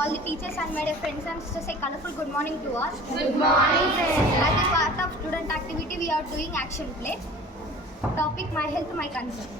all the teachers and my dear friends and sisters, a colorful good morning to all. Good morning, sir. As a part of student activity, we are doing action play. Topic: my health, my concern.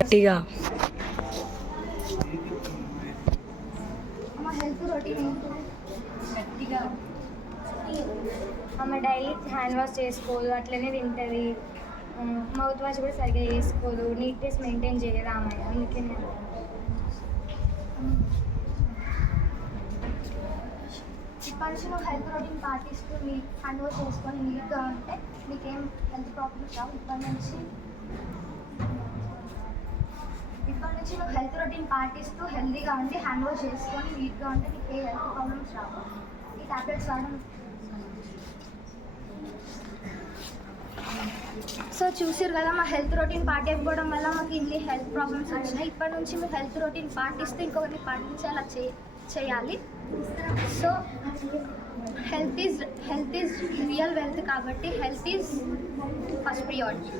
గట్టిగా మా health routine ఏంటి? గట్టిగా ఆమె daily hand wash చేసుకోదు, అట్లనే తింటుంది. Mouth wash కూడా సరిగ్గా చేసుకోదు, నీట్నెస్ మెయింటైన్ చేయదు ఆమె. అందుకే నేను ఇప్పటి నుంచి నువ్వు హెల్త్ రొటీన్ పాటిస్తూ నీ హ్యాండ్ వాష్ చేసుకొని నీట్గా ఉంటే నీకేం హెల్త్ ప్రాబ్లమ్స్ రావు. ఇప్పటి నుంచి నువ్వు హెల్త్ రొటీన్ పాటిస్తూ హెల్తీగా ఉండి హ్యాండ్ వాష్ చేసుకొని నీట్గా ఉంటే నీకు ఏ హెల్త్ ప్రాబ్లమ్స్ రావు. ఈ టాబ్లెట్స్ వాడడం. సో చూసారు కదా, మా హెల్త్ రొటీన్ పాటించకపోవడం వల్ల మాకు ఇన్ని హెల్త్ ప్రాబ్లమ్స్ వచ్చినాయి. ఇప్పటి నుంచి మీరు హెల్త్ రొటీన్ పాటిస్తే ఇంకొకరిని పాటించేలా చేయాలి. So health is real wealth కాబట్టి హెల్త్ ఈజ్ ఫస్ట్ ప్రియారిటీ.